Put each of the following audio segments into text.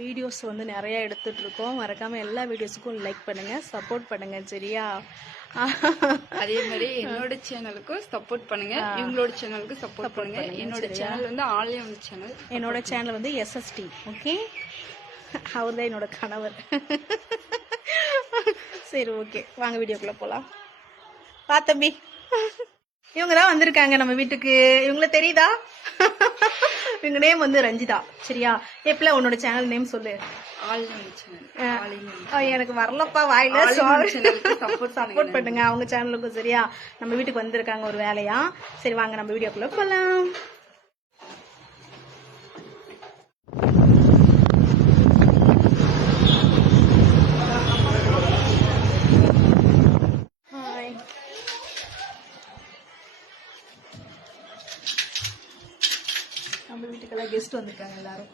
Videos வந்து நிறைய எடுத்துட்டு இருக்கோம் மறக்காம எல்லா வீடியோஸுக்கும் லைக் பண்ணுங்க சப்போர்ட் பண்ணுங்க சரியா? அதே மாதிரி என்னோட சேனலுக்கும் சப்போர்ட் பண்ணுங்க. இவங்களோட சேனலுக்கு சப்போர்ட் பண்ணுங்க. என்னோட சேனல் வந்து ஆலயம் சேனல் என்னோட சேனல் வந்து எஸ்எஸ்டி ஓகே அவர் தான் என்னோட கணவர். சரி ஓகே வாங்க வீடியோக்குள்ள போலாம். வா தம்பி. இவங்க தான் வந்திருக்காங்க நம்ம வீட்டுக்கு. இவங்கள தெரியுதா? இவங்க நேம் வந்து ரஞ்சிதா. சரியா? எப்பல உன்னோட சேனல் நேம் சொல்லு? எனக்கு வரலப்பா வாயில. சப்போர்ட் சப்போர்ட் பண்ணுங்க. அவங்க சேனலுக்கும் சரியா? நம்ம வீட்டுக்கு வந்திருக்காங்க ஒரு வேலையா? சரி வாங்க நம்ம வீடியோக்குள்ள போலாம் ஹாய் நம்ம வீட்டுக்கெல்லாம் கெஸ்ட் வந்திருக்காங்க எல்லாரும்.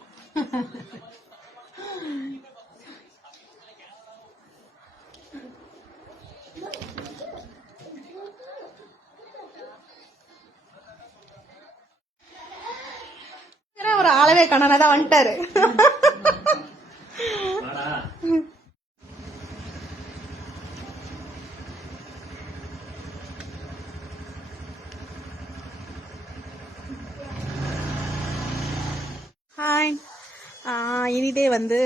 ஒரு ஆளவே கண்ணனா தான் வந்துட்டாரு. இனிதே வந்து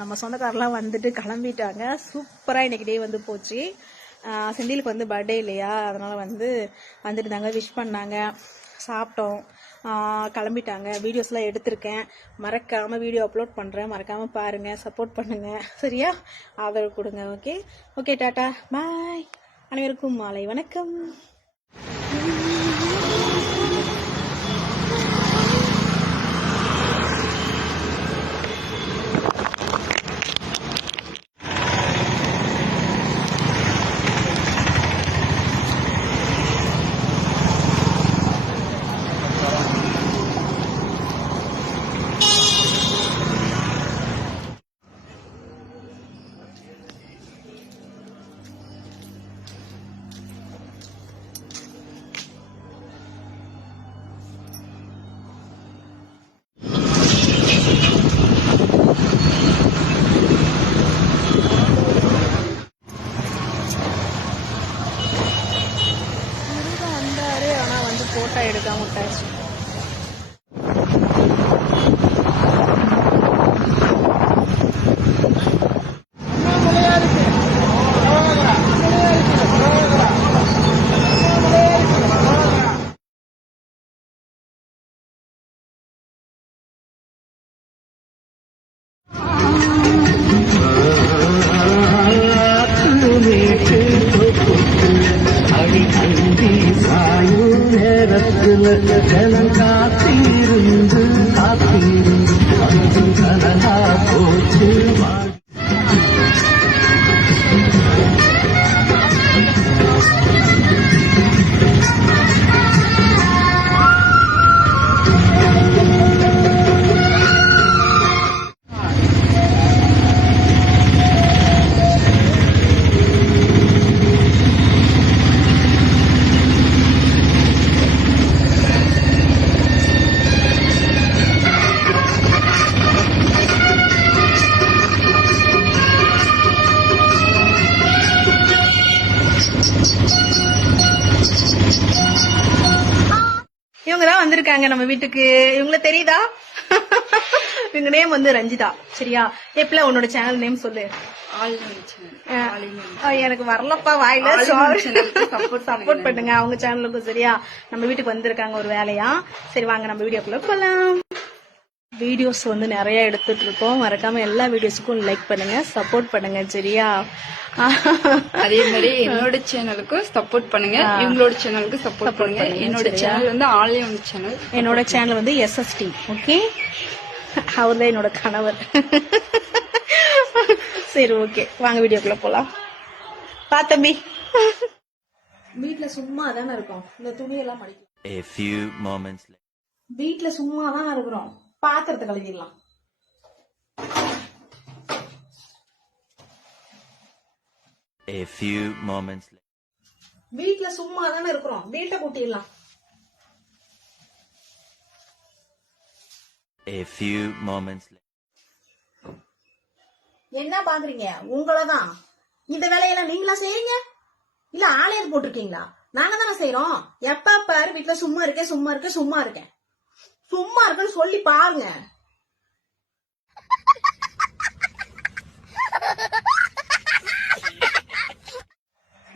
நம்ம சொந்தக்காரெலாம் வந்துட்டு கிளம்பிட்டாங்க. சூப்பராக இன்னைக்கு டே வந்து போச்சு. செந்திலுக்கு வந்து பர்த்டே இல்லையா? அதனால் வந்து வந்துட்டுருந்தாங்க விஷ் பண்ணாங்க. சாப்பிட்டோம். கிளம்பிட்டாங்க. வீடியோஸ்லாம் எடுத்திருக்கேன். மறக்காமல் வீடியோ அப்லோட் பண்ணுறேன் மறக்காமல் பாருங்கள் சப்போர்ட் பண்ணுங்கள் சரியா? ஆதரவு கொடுங்க. Okay okay tata. பாய் அனைவருக்கும் மாலை வணக்கம். ஆனா வந்து போட்டோ எடுக்காம விட்டாச்சு நேரத்தில் வந்திருக்காங்க நம்ம வீட்டுக்கு. இவங்கள தெரியுதா? இவங்க நேம் வந்து ரஞ்சிதா. சரியா? எப்பல உன்னோட சேனல் நேம் சொல்லு. எனக்கு வரலப்பா வாயில. சப்போர்ட் பண்ணுங்க. அவங்க சேனலுக்கும் சரியா? நம்ம வீட்டுக்கு வந்திருக்காங்க ஒரு வேலையா? சரி வாங்க நம்ம வீடியோக்குள்ள போலாம். வீடியோஸ் வந்து நிறைய எடுத்துட்டு இருக்கோம் மறக்காம எல்லா வீடியோஸுக்கும் லைக் பண்ணுங்க சப்போர்ட் பண்ணுங்க சரியா? அதே மாதிரி என்னோட சேனலுக்கும் சப்போர்ட் பண்ணுங்க. இவங்களோட சேனலுக்கு சப்போர்ட் பண்ணுங்க. என்னோட சேனல் வந்து ஆலயம் சேனல் என்னோட சேனல் வந்து எஸ்எஸ்டி ஓகே அவர் தான் என்னோட கணவர். சரி ஓகே வாங்க வீடியோக்குள்ள போலாம். பா தம்பி. வீட்ல சும்மா தானே இருக்கோம். இந்த துணியெல்லாம் மடிக்கும் A few moments later. வீட்ல சும்மா தானே இருக்கிறோம். பாத்திரத்தை கழுவிடலாம். A few moments later. வீட்ல சும்மா தானே இருக்கிறோம். வீட்டை கூட்டிடலாம். A few moments later. என்ன பாக்குறீங்க? உங்களதான் இந்த வேலையெல்லாம் நீங்களா செய்றீங்க? இல்ல ஆளையது போட்டிருக்கீங்களா? நாங்க தானே செய்யறோம் எப்ப பாரு வீட்டுல சும்மா இருக்கேன் சும்மா இருக்கேன் சும்மா இருக்கேன். சும்மா இருக்குன்னு சொல்லி பாருங்க.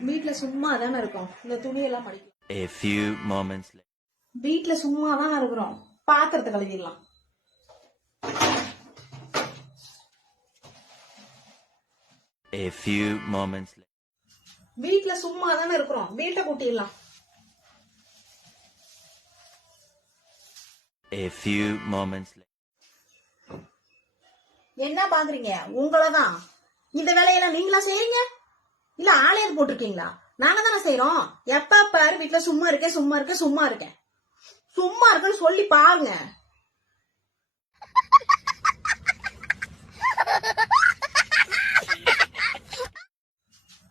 வீட்டுல சும்மா தானே இருக்கோம். இந்த துணியெல்லாம் மடிக்கும் A few moments later. வீட்டுல சும்மா தானே இருக்கிறோம். பாத்திரத்தை கழுவிடலாம். A few moments later. வீட்டுல சும்மா தானே இருக்கிறோம். வீட்டை கூட்டிடலாம். A few moments என்ன பாக்குறீங்க? உங்களதான் இந்த வேலையெல்லாம் நீங்களா செய்யறீங்க இல்ல ஆலையர் போட்டிருக்கீங்களா? நாங்க தானே செய்யறோம் எப்ப பாரு வீட்டுல சும்மா இருக்கேன் சும்மா இருக்கேன் சும்மா இருக்கேன். சும்மா இருக்குன்னு சொல்லி பாருங்க.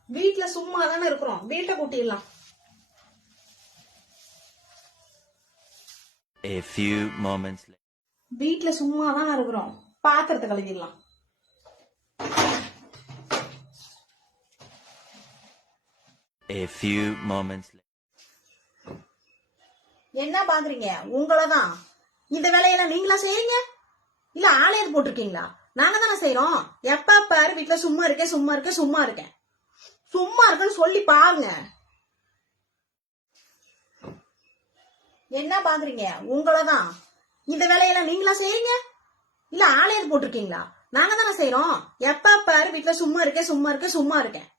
வீட்டுல சும்மா தானே இருக்கிறோம். வீட்டை கூட்டிடலாம். A few moments. வீட்டுல சும்மா தானே இருக்கிறோம். பாத்திரத்தை கழுவிடலாம். A few moments. என்ன பாக்குறீங்க? உங்களதான். இந்த வேலையெல்லாம் நீங்களா செய்றீங்க? இல்ல ஆளையது போட்டிருக்கீங்களா? நாங்க தானே செய்யறோம் எப்ப பாரு வீட்டுல சும்மா இருக்கேன் சும்மா இருக்கேன் சும்மா இருக்கேன். சும்மா இருக்குன்னு சொல்லி பாருங்க. என்ன பாக்குறீங்க? உங்களதான். இந்த வேலையெல்லாம் நீங்களா செய்யறீங்க இல்ல ஆளையது போட்டிருக்கீங்களா? நாங்க தானே செய்யறோம் எப்ப பாரு வீட்டுல சும்மா இருக்கேன் சும்மா இருக்கேன் சும்மா இருக்கேன்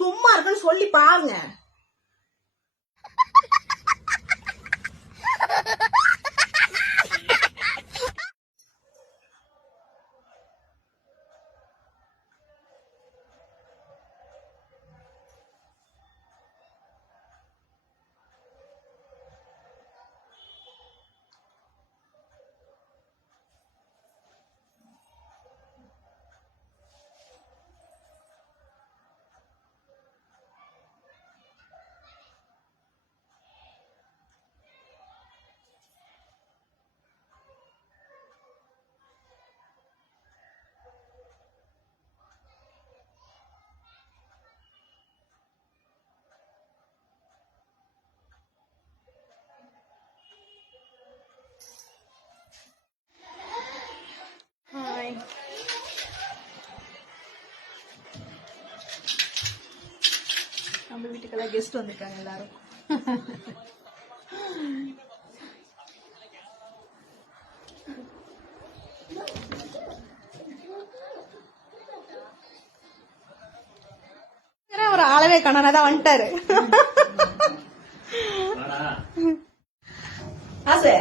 சும்மா இருக்குன்னு சொல்லி பாருங்க. நம்ம வீட்டுக்கெல்லாம் கெஸ்ட் வந்திருக்காங்க எல்லாரும். ஒரு ஆளவே காணாதான் வந்துட்டாரு. ஆசை.